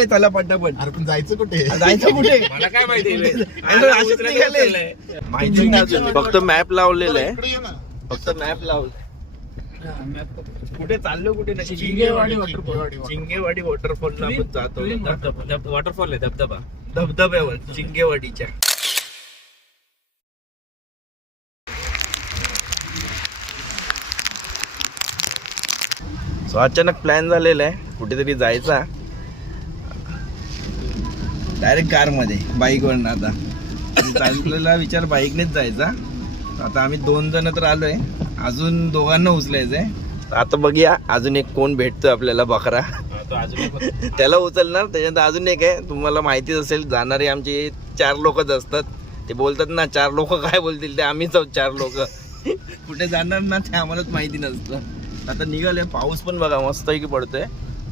ये चला पटापट. अरे पण जायचं कुठे? जायचं कुठे मला काय माहिती माहिती नाही अजून. फक्त मॅप लावलेलं आहे. इकडे ये ना. फक्त मॅप लावलंय. कुठे चाललो कुठे नाही. चिंगेवाडी चिंगेवाडी वॉटरफॉलला आपण जातो आता. वॉटरफॉल आहे धबधबा धबधब्यावर चिंगेवाडीच्या. सो अचानक प्लॅन झालेला आहे कुठेतरी जायचा. डायरेक्ट कार मध्ये बाईकवरनं. आता चाललेला विचार बाईकनेच जायचा. आता आम्ही 2 जण तर आलोय. अजून दोघांना उचलायचंय. आता बघूया अजून एक कोण भेटतोय आपल्याला. बकरा त्याला उचलणार. त्याच्यानंतर अजून एक आहे तुम्हाला माहितीच असेल. जाणारे आमचे 4 लोकच असतात. ते बोलतात ना 4 लोक काय बोलतील ते आम्हीच आहोत 4 लोक. कुठे जाणार ना ते आम्हालाच माहिती नसतं. आता निघाले. पाऊस पण बघा मस्त की पडतोय.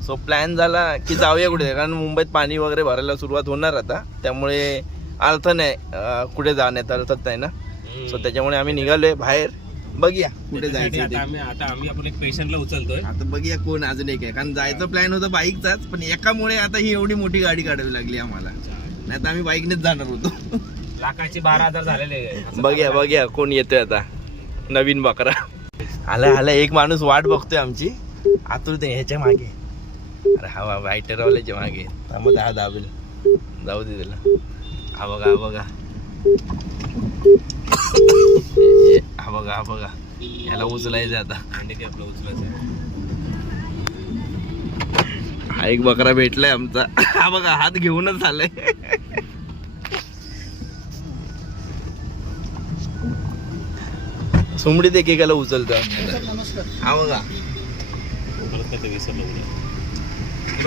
सो प्लॅन झाला की जाऊया कुठे. कारण मुंबईत पाणी वगैरे भरायला सुरुवात होणार आता. त्यामुळे अर्थ नाही कुठे जाण्यात अर्थच नाही ना. सो त्याच्यामुळे आम्ही निघालोय बाहेर. बघूया कुठे जायचं. आता आम्ही आपण एक पेशंटला उचलतोय. आता बघूया कोण अजून एक आहे. कारण जायचं प्लॅन होतं बाईकचाच. पण एकामुळे आता ही एवढी मोठी गाडी काढावी लागली आम्हाला. नाही तर आम्ही बाईकनेच जाणार होतो. लाखाचे 12,000 झालेले. बघूया कोण येतोय आता. नवीन बकरा आला. एक माणूस वाट बघतोय आमची आतुरते ह्याच्या मागे. अरे हा वायटरवाल्याच्या मागे. थांबत हा दाबेल. जाऊ दे त्याला. हा बघा हा बघा याला उचलायचं आता. आपलं उचलायचं. हा एक बकरा भेटलाय आमचा. हा बघा हात घेऊनच आलाय. सुमडीत एकेकाला उचलतो. हा बघा तुला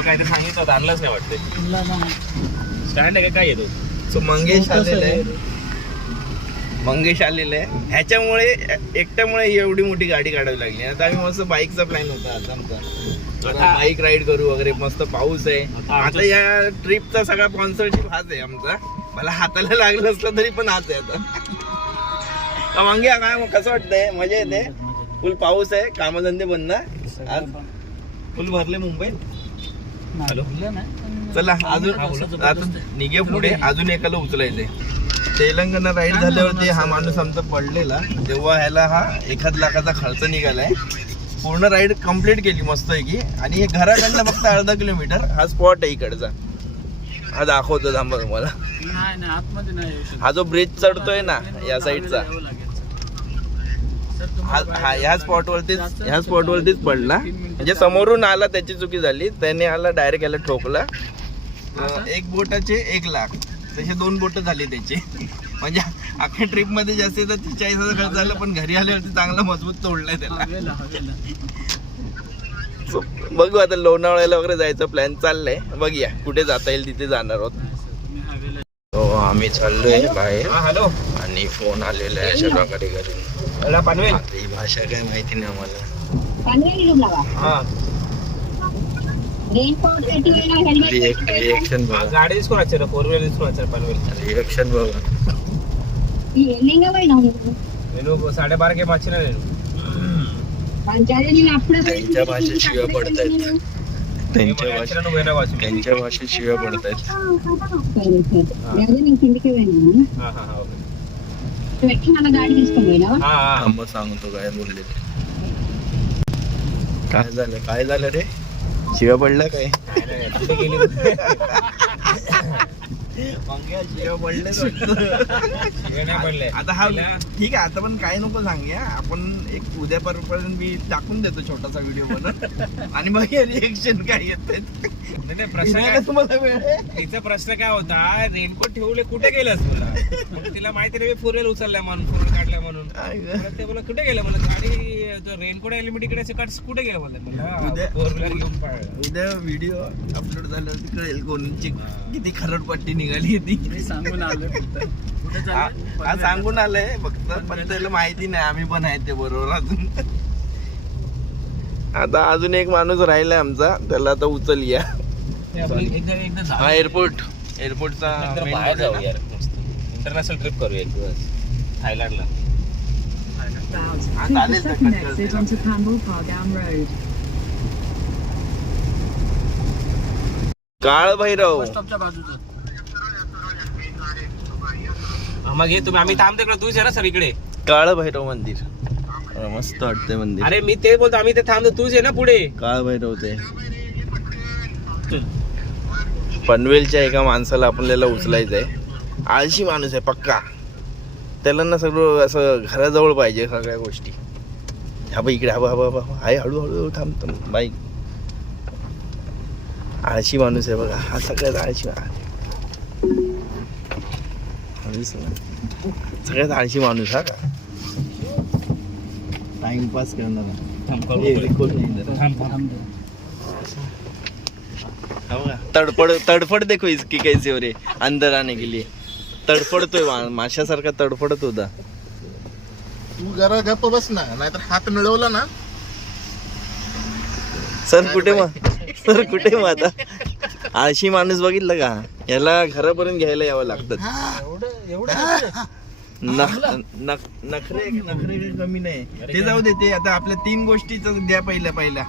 काहीतरी सांगितलं होतं आणलंच नाही वाटतं. स्टँड आहे काय येतो. सो मंगेश आलेलं आहे. ह्याच्यामुळे एकट्यामुळे एवढी मोठी गाडी काढावी लागली. आता आम्ही मस्त बाईकचा प्लॅन होता आता आमचा. बाईक राईड करू वगैरे. मस्त पाऊस आहे आता. या ट्रिपचा सगळा स्पॉन्सरशिप हाच आहे आमचा. मला हाताला लागलं असलं तरी पण हाच आहे आता. मंगे काय कसं वाटतंय. मजा येते. फुल पाऊस आहे. कामधंदे बंद आज. फुल भरले मुंबईत. हॅलो चला अजून आता निघे पुढे. अजून एकाला उचलायचंय. तेलंगणा राईड झाल्यावरती हा माणूस आमचा पडलेला. तेव्हा ह्याला हा 1 लाखाचा खर्च निघालाय. पूर्ण राईड कम्प्लीट केली मस्त आहे की. आणि घराकडनं फक्त अर्धा किलोमीटर हा स्पॉट आहे इकडचा. हा दाखवतो थांबा तुम्हाला. हा जो ब्रिज चढतोय ना या साईडचा हा ह्या स्पॉटवरतीच पडला. म्हणजे समोरून आला त्याची चुकी झाली. त्याने आला डायरेक्ट याला ठोकला. 1 बोटाचे 1 लाख तसे 2 बोट झाली त्याची. म्हणजे अख्ख्या ट्रिप मध्ये जास्तीत जास्त 40,000 खर्च झाला. पण घरी आल्यावरती चांगला मजबूत तोडलाय त्याला. बघू आता लोणावळ्याला वगैरे जायचं प्लॅन चाललंय. बघूया कुठे जाता येईल तिथे जाणार आहोत. हो आम्ही चाललोय बाहेर. हॅलो आणि फोन आलेला आहे सगळ्याकडे घरी. पनवेल ही भाषा काय माहिती नाही आम्हाला. रिएक्शन बघा. गाडी తీసుకోవచ్చు 4 వీలర్ తీసుకోవచ్చు పనవేల్. रिएक्शन बघा. నేను 12:30 కే వచ్చినా. నేను त्यांच्या भाषेत शिव्या पडतायत. त्यांच्या भाषेत शिव्या पडतायत. सांगतो काय बोलले. काय झालं रे. शिव्या पडला काय. आता हा ठीक आहे. आता पण काय नको सांगूया आपण. एक उद्यापर्यंत मी टाकून देतो छोटासा व्हिडिओ बनवून. आणि मग रिएक्शन काय येत. तुम्हाला वेळ आहे. तिचा प्रश्न काय होता. रेनकोट ठेवले कुठे गेलंस तुला. तिला माहिती नाही 4 व्हीलर उचलल्या म्हणून 4 व्हीलर काढल्या म्हणून. ते बोला कुठे गेलं म्हणलं. गाडी रेनकोट एलिमेंट इकडे कुठे गेलं म्हणलं. 4 व्हीलर घेऊन उद्या व्हिडिओ अपलोड झाल्यावरती कळेल कोणची किती खरडपट्टी निघाली ती. सांगून आलंय फक्त. पण त्याला माहिती नाही आम्ही पण आहे ते बरोबर. आता अजून एक माणूस राहिलाय आमचा. त्याला आता उचलूया. हा एअरपोर्टचा इंटरनॅशनल ट्रिप करूया एक दिवस थायलंडला. काळ भैरव. मग हे तुम्ही आम्ही थांबतो इकडे, तूच आहे ना सर इकडे. काळ भैरव मंदिर मस्त वाटतंय मंदिर. अरे मी ते बोलतो, आम्ही ते थांबतो, तूच आहे ना पुढे. काळ भैरव ते पनवेलच्या एका माणसाला आपल्याला उचलायचंय. आळशी माणूस आहे पक्का. त्याला ना सगळं असं घराजवळ पाहिजे सगळ्या गोष्टी. हा बा इकडे, हा बा आहे, हळूहळू थांबतो बाईक. आळशी माणूस आहे बघा हा, सगळ्यात आळशी. सगळ्यात आळशी माणूस हा का. टाइमपास तडफड देखो इसकी कैसे हो रे अंदर आने के लिए. तडफडतोय माशासारखा तडफडत होता. तू जरा गप्प बस ना, नाहीतर हात मिळवला ना. सर कुठे मग आता आळशी माणूस बघितलं का, याला घरापर्यंत घ्यायला यावं लागतं. नखरे काही कमी नाही. ते जाऊ दे, ते आता आपल्या 3 गोष्टीच द्या पहिल्या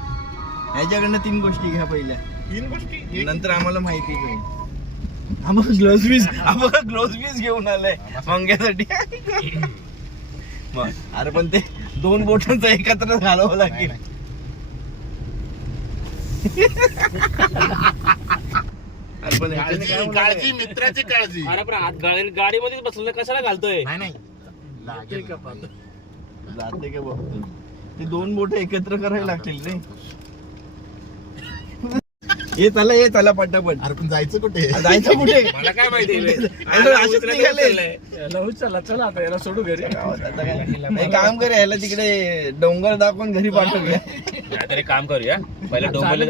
ह्याच्याकडनं 3 गोष्टी घ्या पहिल्या. 3 गोष्टी नंतर आम्हाला माहिती होईल. ग्लोव्ज पीस घेऊन आलाय मंग्यासाठी. अरे पण ते 2 बोटांचं एकत्र घालावं लागेल. अरे पण ह्याच्याने काय होणार आहे? काळजी, मित्राची काळजी. अरे पण आत गाडीमध्येच बसलं कशाला घालतोय. नाही जाते का बघतो. ते 2 बोट एकत्र करायला लागतील रे. ये चला पटापट. अरे पण जायचं कुठे? जायचं कुठे? मला काय माहिती. चला आता याला सोडू घरी. एक काम कर, याला तिकडे डोंगर दाखवून घरी पाठवूया. तरी काम करूया, पहिला डोंबले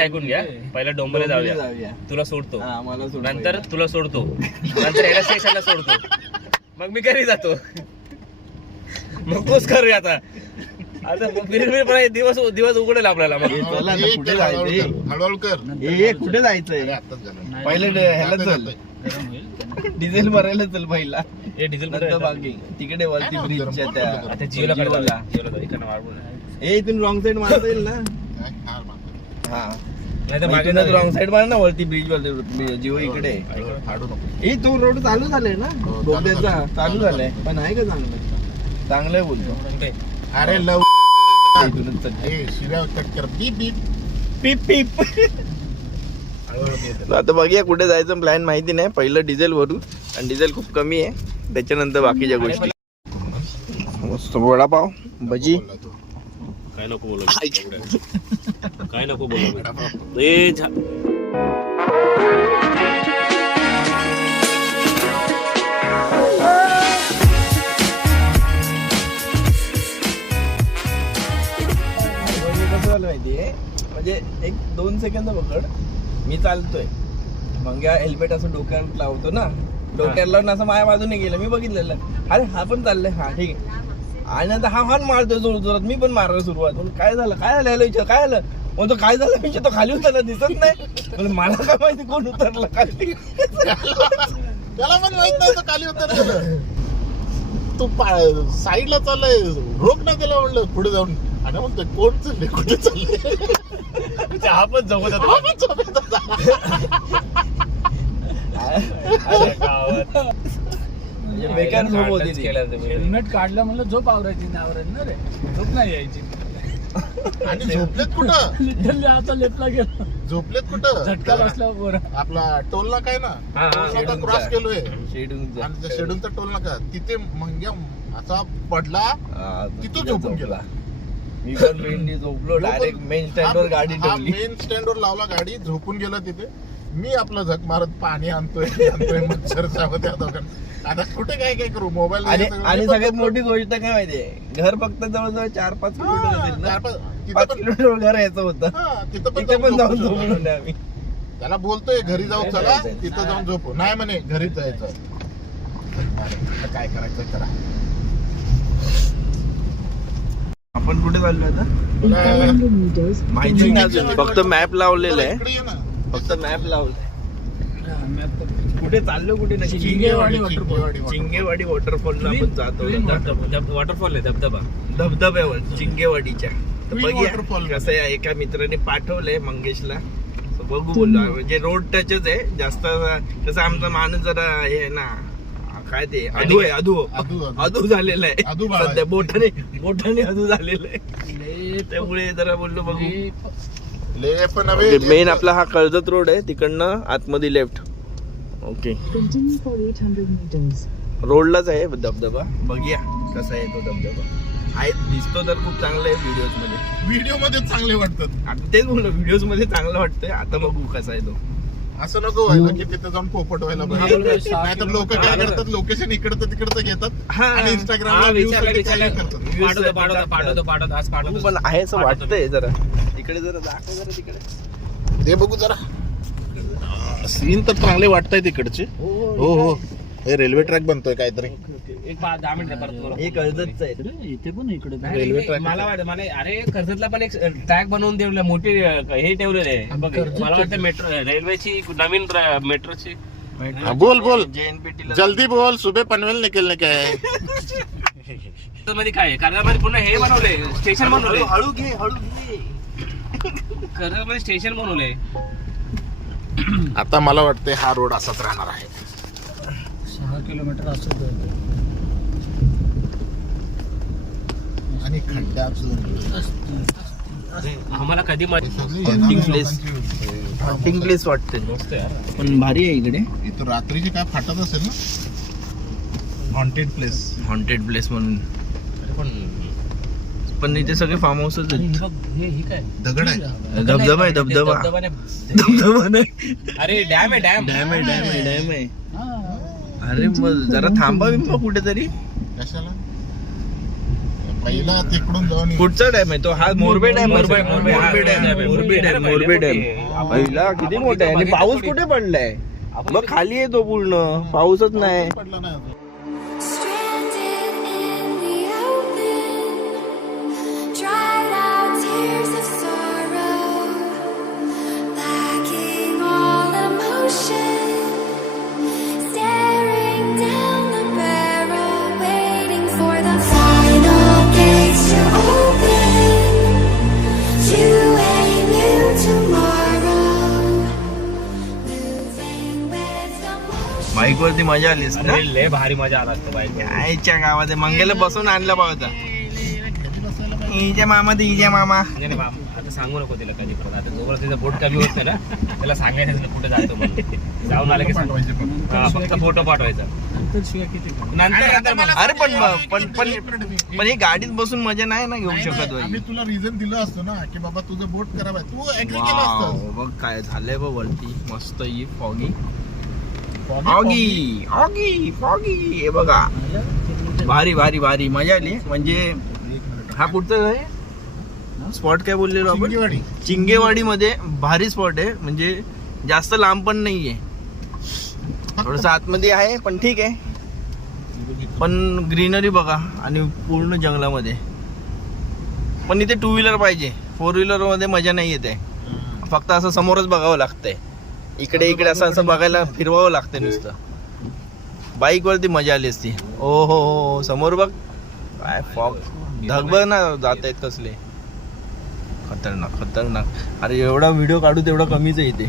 ऐकून घ्या. पहिला डोंबले जाऊया, तुला सोडतो. मला नंतर तुला सोडतो, नंतर याला स्टेशनला सोडतो, मग मी घरी जातो. मग तोच करूया आता. दिवस उघडेल आपल्याला. मग कुठे जायचंय? हळूहळू कर. कुठे जायचंय? आताच झालं. पहिलं ह्याला चल, डिझेल भरायला चल पहिला. हे डिझेल बाकी तिकडे वरती ब्रिजच्या त्या जिओला इथून रॉंग साईड मारता येईल ना. हार मार. हा नाही तर मागे मागे रॉंग साईड मार ना, वरती ब्रिज वरती जिओ इकडे. हाडू नको. तो रोड चालू झालाय ना, हो, बोगद्याचा चालू झालाय. पण आहे का चांगलं बोलतो. अरे लव इथूनच चल. शिव्या कट कर. बीप बीप. पीप पीप. आता बघूया कुठे जायचं प्लॅन माहिती नाही. पहिलं डिझेल भरू, आणि डिझेल खूप कमी आहे, त्याच्यानंतर बाकीच्या गोष्टी. मस्त वडापाव भजी. काय नको बोलू, काय नको बोलू. माहितीये, म्हणजे 1-2 सेकंद पकड. मी चालतोय, मग हेल्मेट असं डोक्यावर लावतो ना, डोक्याला लावून असं माझ्या बाजूने गेलं. मी बघितलेलं, अरे हा पण चाललंय, हा ठीक आहे. आणि आता हा मारतोय जोर जोरात, मी पण मारायला सुरुवात. काय झालं याला काय झालं म्हणतो, काय झालं मी तो खाली उतरला दिसत नाही. मला काय माहिती कोण उतरलं खाली. त्याला पण माहित नाही तो खाली उतरलं. तू साईडला चाललाय, रोक ना त्याला. म्हणलं पुढे जाऊन, आणि म्हणतोय कोण चालले, कुठे चालले. हा पण जमत बेकार झोप होती ती. हेल्मेट काढलं म्हणलं झोप आवरायची ना रे, झोप नाही यायची. आणि झोपलेत कुठं? लिटरली आता लेपला गेलो, झोपलेत कुठं? झटका बसला. आपला टोल नाका आहे ना, टोल क्रॉस केलोय. आणि शेडूनचा टोल नाका तिथे मंग्या असा पडला, तिथं झोपून गेला. मी पण मेनली झोपलो, डायरेक्ट मेन स्टँडवर गाडी ठेवली. मेन स्टँडवर लावला गाडी, झोपून गेला तिथे. मी आपलं झक मारत पाणी आणतोय मच्छर त्या दोघांना. आता कुठे काय करू, मोबाईल. आणि सगळ्यात मोठी गोष्ट काय माहितीये, घर फक्त जवळजवळ 4-5 किलोमीटर असेल ना. 5 किलोमीटर घर यायचं होतं. तिथे पण जाऊन झोपून आम्ही. त्याला बोलतोय घरी जाऊ, चला तिथं जाऊन झोपू. नाही म्हणे घरीच जायचं. काय करायचं करा. आपण कुठे चाललोय आता माहिती नाही, फक्त मॅप लावलेलं आहे. इकडे ये ना. फक्त मॅप लावलंय. कुठे चाललो, कुठे नाही. चिंगेवाडी वॉटरफॉलला आपण जातो. वॉटरफॉल आहे, धबधब्यावर चिंगेवाडीच्या. तर बघूया waterfall. कसं आहे. एका मित्राने पाठवलंय मंगेशला, So बघू बोललो म्हणजे रोड टचच आहे जास्त. तसं आमचा माणूस जरा हे आहे ना, काय ते अधू आहे, अधू झालेला अधू आहे बाळ सध्या, बोटाने अधू झालेलं आहे. त्यामुळे जरा बोललो बघू. मेन आपला हा कर्जत रोड आहे, तिकडनं आतमध्ये लेफ्ट. ओके, रोडलाच आहे धबधबा. बघूया कसा आहे तो धबधबा. आहे दिसतो तर खूप चांगला आहे व्हिडिओ मध्ये चांगले वाटतात. आता तेच बोललो, व्हिडिओज मध्ये चांगलं वाटतंय. आता बघू कसा आहे तो. असं नको व्हायला की तिथे जाऊन पोपट व्हायला पाहिजे. नाहीतर लोक काय करतात, लोकेशन इकडचं तिकडचं घेतात आणि पाठवतो आज पाठवतो. पण आहे असं वाटतंय जरा. तिकडे जरा दाखव, जरा तिकडे ते बघू जरा. सीन तर चांगले वाटताय तिकडचे. हो, हे रेल्वे ट्रॅक बनतोय काहीतरी. एक 10 मिनिटं परत. हे कर्जतच आहे. इथे पण इकडे रेल्वे ट्रॅक. मला वाटतं अरे कर्जतला पण एक ट्रॅक बनवून ठेवलं, मोठी हे ठेवलेलं आहे बघ. मला वाटतं मेट्रो रेल्वेची नवीन मेट्रोची. बोल JNPT जल्दी बोल. सुबह पनवेल निकलने का है. मध्ये काय कर्जतमध्ये पुन्हा हे बनवलंय, स्टेशन बनवलंय. हळू घे. कर्जतमध्ये स्टेशन बनवलंय. आता मला वाटतंय हा रोड असाच राहणार आहे. 6 किलोमीटर असं आणि खड्ड्याचं आम्हाला कधी हंटिंग प्लेस वाटते, पण भारी आहे इकडे. इथं रात्रीचे काय फाटत असेल ना, हॉन्टेड प्लेस म्हणून. पण इथे सगळे फार्म हाऊसच आहेत. हे काय दगड आहे. धबधबा आहे, धबधबा नाही. अरे डॅम आहे. अरे मग जरा थांबा बिंबा कुठेतरी. कशाला पहिला तिकडून जाऊन कुठचा डॅम आहे तो? हा मोरबे डॅम. मोरबे डॅम पहिला किती मोठा आहे. आणि पाऊस कुठे पडलाय? मग खाली आहे तो पूर्ण, पाऊसच नाही. पडला नाही. Stranded in the open, dried out tears of sorrow, lacking all emotion, staring down the barrel, waiting for the final gates to open, to a new tomorrow, moving with the motion. Bike वरती मजा आलीस ना? लय भारी मजा आला असतो bike. आईच्या गावात मंगेला बसून आणला पाहता. इजा मामा आता सांगू नको तिला कधी परत. आता जोवर तिचं बोट कमी होतं ना, त्याला सांगायचं तिला कुठे जातो म्हणून. जाऊन आलं की पाठवायचे पण. फक्त फोटो पाठवायचा. नंतर शिवाय किती नंतर अरे पण ही गाडीत बसून मजा नाही ना घेऊ शकत. आम्ही तुला रिझन दिलं असतो ना की बाबा तुझं बोट खराब आहे, तू ऍग्री केलं असतं. बघ काय झालंय बघ वरती मस्त ही फॉगी. हे बघा भारी मजा आली. म्हणजे हा कुठचा आहे स्पॉट, काय बोललेलो आपण? चिंगेवाडी मध्ये भारी स्पॉट आहे. म्हणजे जास्त लांब पण नाहीये, थोडस आतमध्ये आहे, पण ठीक आहे. पण ग्रीनरी बघा आणि पूर्ण जंगलामध्ये. पण इथे 2 व्हीलर पाहिजे, 4 व्हीलर मध्ये मजा नाही येते. फक्त असं समोरच बघावं लागतंय. इकडे असं बघायला फिरवावं लागतंय नुसतं. बाईक वरती मजा आली असती. ओ हो समोर बघ काय फॉग, धगबग ना जात आहेत कसले. खतरनाक. अरे एवढा व्हिडिओ काढू तेवढा कमीच आहे इथे.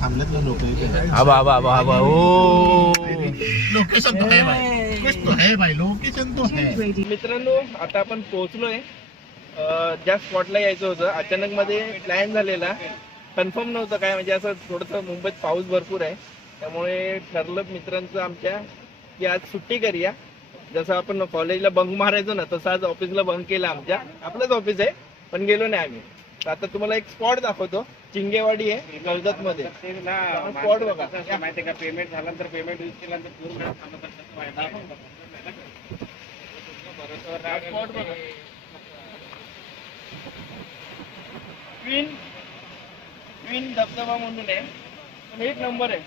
थांबलेत ना लोक. आबा ओ लोकेशन तो है भाई, कुछ तो है भाई, लोकेशन तो है. मित्रांनो आता आपण पोहोचलोय ज्या स्पॉटला यायचं होतं. अचानक मध्ये प्लॅन झालेला, कन्फर्म नव्हतं काय. म्हणजे असं थोडंसं मुंबईत पाऊस भरपूर आहे, त्यामुळे ठरलं मित्रांचं आमच्या की आज सुट्टी करूया. जसं आपण कॉलेजला बंक मारायचो ना, तसं आज ऑफिसला बंक केला. आपलंच ऑफिस आहे पण गेलो नाही आम्ही. तर आता तुम्हाला एक स्पॉट दाखवतो. चिंगेवाडी आहे कर्जत मध्ये. स्पॉट बघा. माहिती का, पेमेंट झाल्यानंतर पेमेंट यूज केल्यानंतर पूर्ण स्पॉट बघा. ट्विन धबधबा म्हणून आहे, पण एक नंबर आहे.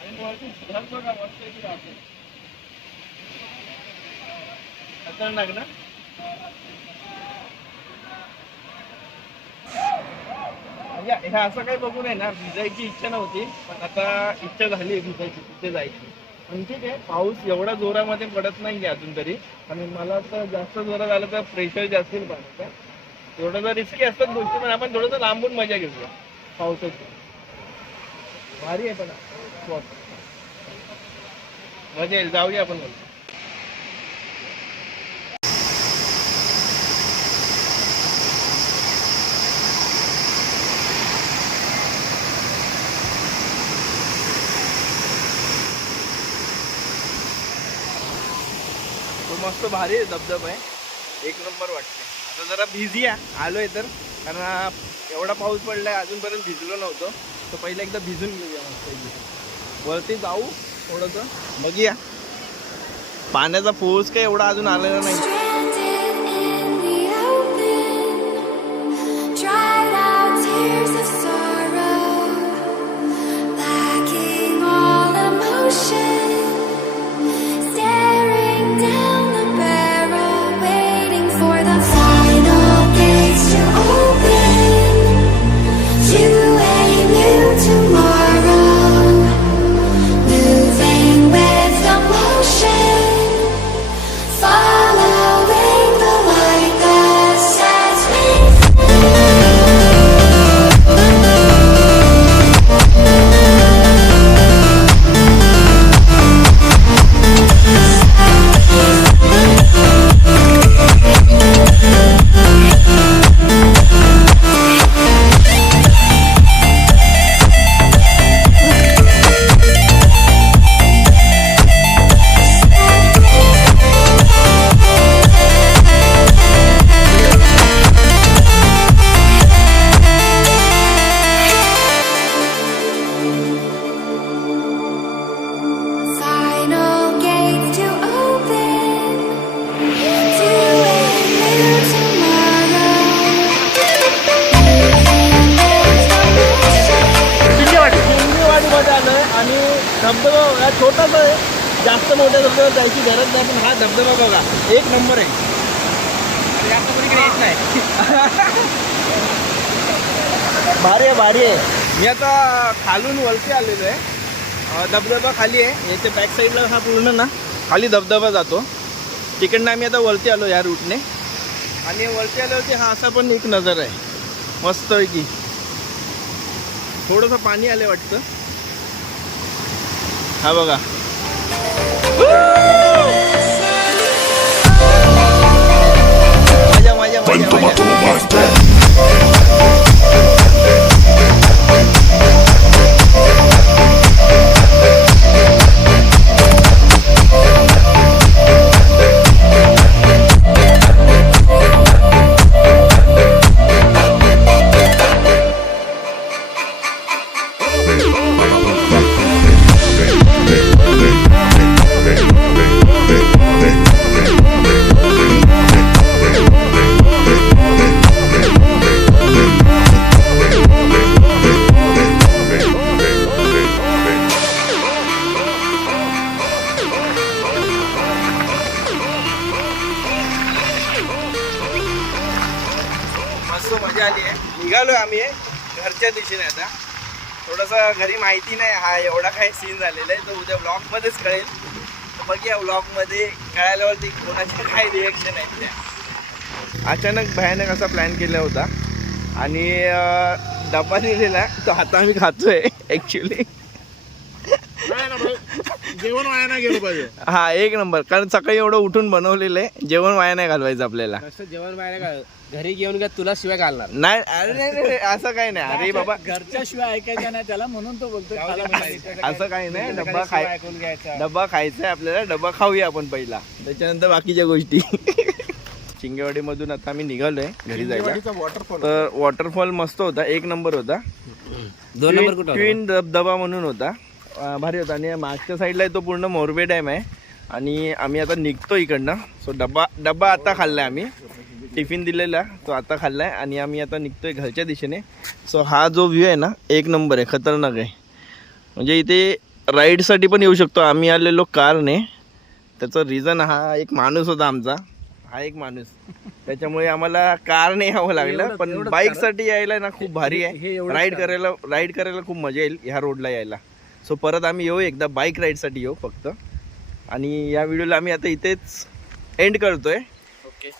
आणि वरती घर बघा मस्त इथे राहते. खतरनाक ना. म्हणजे हे असं काही बघून आहे ना, भिजायची इच्छा नव्हती, पण आता इच्छा झाली भिजायची, तिथे जायची. पण ठीक आहे, पाऊस एवढा जोरामध्ये पडत नाही अजून तरी. आणि मला तर जास्त जोरात आलं तर प्रेशर जास्त येईल पाण्याचा. थोडंसं रिस्की असतात गोष्टी, पण आपण थोडंसं लांबून मजा घेऊया पावसाची. भारी आहे पण spot. मजा येईल, जाऊया आपण. तो मस्त भारी आहे धबधबा आहे, एक नंबर वाटते. आता जरा बिझी आहे आलोय तर, कारण एवढा पाऊस पडलाय अजूनपर्यंत भिजलो नव्हतो. तर पहिला एकदा भिजून घेऊया मस्त. वरती जाऊ थोडंसं बघूया. पाण्याचा फोर्स काही एवढा अजून आलेला नाही. Stranded in the open, dried out tears of sorrow, lacking all emotion, staring down the barrel, waiting for the final gates to open, to a new tomorrow, moving with the motion. Following the light that sets me final gates to open to a new tomorrow. शिंदेवाडीमध्ये आलोय आणि धबधबा हा छोटासा आहे, जास्त मोठ्या धबधब्यात जायची गरज नाही. पण हा धबधबा बघा एक नंबर आहे. जास्त कोणी इकडे येत नाही. भारी आहे, भारी आहे. मी आता खालून वरती आलेलो आहे. धबधबा खाली आहे, याच्या बॅक साईडला हा पूर्ण ना खाली धबधबा जातो. तिकडनं आम्ही आता वरती आलो या रूटने. आणि वरती आल्यावरती हा असा पण एक नजर आहे मस्त आहे की. थोडंसं पाणी आलं वाटतं. हा बघा मजा मजा मजा मजा. मस्त मजा आली आहे. निघालोय आम्ही घरच्या दिशेने. आता थोडंसं घरी माहिती नाही हा एवढा काही सीन झालेला आहे, तर उद्या ब्लॉगमध्येच कळेल. तर बघूया ब्लॉगमध्ये कळाल्यावरती कोणाचे काय रिॲक्शन आहेत त्या. अचानक भयानक असा प्लॅन केला होता आणि डबा दिलेला तो आता आम्ही खातोय ॲक्च्युली. जेवण वाया नाही गेलं पाहिजे. हा एक नंबर, कारण सकाळी एवढं उठून बनवलेलं आहे, जेवण वाया नाही घालवायचं आपल्याला. जेवण बाहेर घरी घेऊन घ्या, तुला शिवाय घालणार नाही अरे नाही नाही असं काही नाही. अरे बाबा घरच्या शिवाय ऐकायचं नाही त्याला, म्हणून तो बोलतो असं काही नाही. डब्बा खायचा आहे आपल्याला, डब्बा खाऊया आपण पहिला, त्याच्यानंतर बाकीच्या गोष्टी. शिंगेवाडीमधून आता आम्ही निघालोय घरी जायला. वॉटरफॉल तर वॉटरफॉल मस्त होता, एक नंबर होता. 2 नंबर कुठं ट्विन धबधबा म्हणून होता, भारी होता. आणि मागच्या साईडला तो पूर्ण मोरबे डॅम आहे. आणि आम्ही आता निघतो इकडनं. सो डब्बा आता खाल्लाय आम्ही, टिफिन दिलेला तो आता खाल्लाय. आणि आम्ही आता निघतोय घरच्या दिशेने. सो हा जो व्ह्यू आहे ना एक नंबर आहे, खतरनाक आहे. म्हणजे इथे राईडसाठी पण येऊ शकतो. आम्ही आलेलो कारने, त्याचं रिझन हा एक माणूस होता आमचा, हा एक माणूस, त्याच्यामुळे आम्हाला कारने यावं लागलं. पण बाईकसाठी यायला ना खूप भारी आहे. राईड करायला खूप मजा येईल ह्या रोडला यायला. सो परत आम्ही येऊ एकदा बाईक राईडसाठी येऊ फक्त. आणि या व्हिडिओला आम्ही आता इथेच एंड करतोय.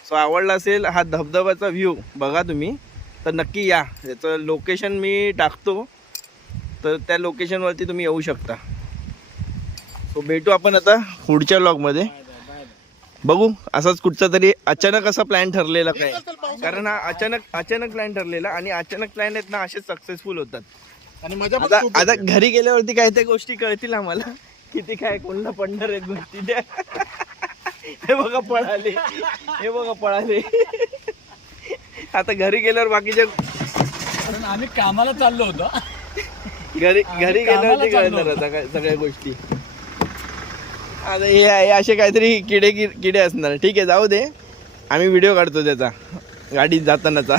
सो आवडला असेल हा धबधबाचा व्ह्यू बघा तुम्ही तर नक्की या. याचं लोकेशन मी टाकतो तर त्या लोकेशनवरती तुम्ही येऊ शकता. सो भेटू आपण आता पुढच्या व्लॉगमध्ये. बघू असाच कुठचा तरी अचानक असा प्लॅन ठरलेला काय, कारण हा अचानक प्लॅन ठरलेला आणि अचानक प्लॅन आहेत ना असे सक्सेसफुल होतात. आणि मजा पण आता खूप आता येते. घरी गेल्यावरती काय त्या गोष्टी कळतील आम्हाला किती काय कोणाला पडणार आहेत गोष्टी त्या. हे बघा पळाले, हे बघा पळाले. आता घरी गेल्यावर बाकीच्या कारण आम्ही कामाला चाललो होतो. घरी गेल्यावरती कामाला चाललो कळणार आता काय सगळ्या गोष्टी. आता हे आहे असे काहीतरी किडे असणार. ठीक आहे जाऊ दे, आम्ही व्हिडिओ काढतो त्याचा गाडीत जातानाचा.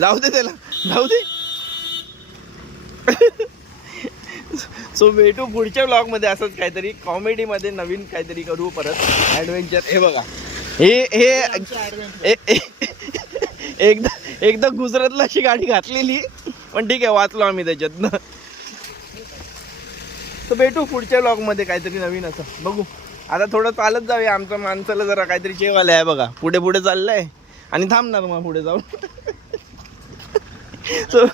जाऊ दे त्याला, जाऊ दे. सो भेटू पुढच्या ब्लॉग मध्ये असंच काहीतरी कॉमेडी मध्ये नवीन काहीतरी करू परत ऍडव्हेंचर. हे बघा हे एकदा गुजरातला अशी गाडी घातलेली पण ठीक आहे वाचलो आम्ही त्याच्यातनं. तर भेटू पुढच्या ब्लॉग मध्ये काहीतरी नवीन असं बघू. आता थोडं चालत जाऊया, आमच्या माणसाला जरा काहीतरी जेवायला आहे बघा. पुढे चाललंय आणि थांबणार मग पुढे जाऊन. सो